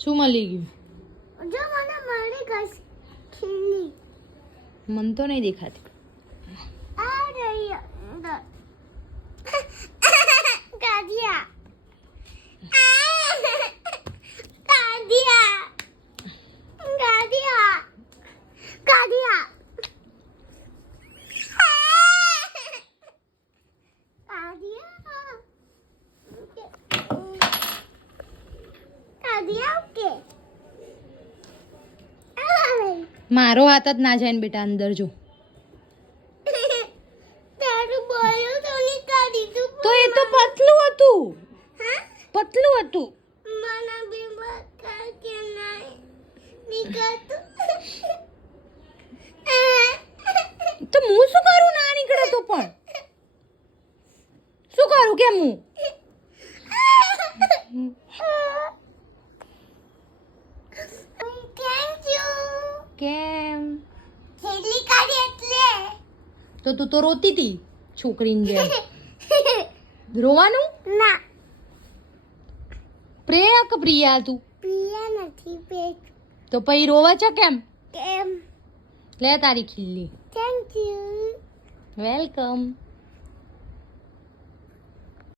શું મળી ગયું? જો મને મળી ગઈ ખીલી. મન તો નહીં દેખાતી. આ રહી અંદર. કાઢિયા. કાઢિયા. કાઢિયા. કાઢિયા. મારો હાથ જ ના જાય ને બેટા અંદર જો. તો એ તો પતલું હતું. પતલું હતું. તો હું શું કરું? ના નીકળે તો પણ શું કરું? કેમ હું કેમ તો તું તો રોતી હતી છોકરીને જેમ. રોવાનું ના પ્રિયા કે પ્રિયા તું પિયા નથી પેટ તો પછી રોવા છે કેમ? કેમ લે તારી ખીલ્લી. Thank you welcome.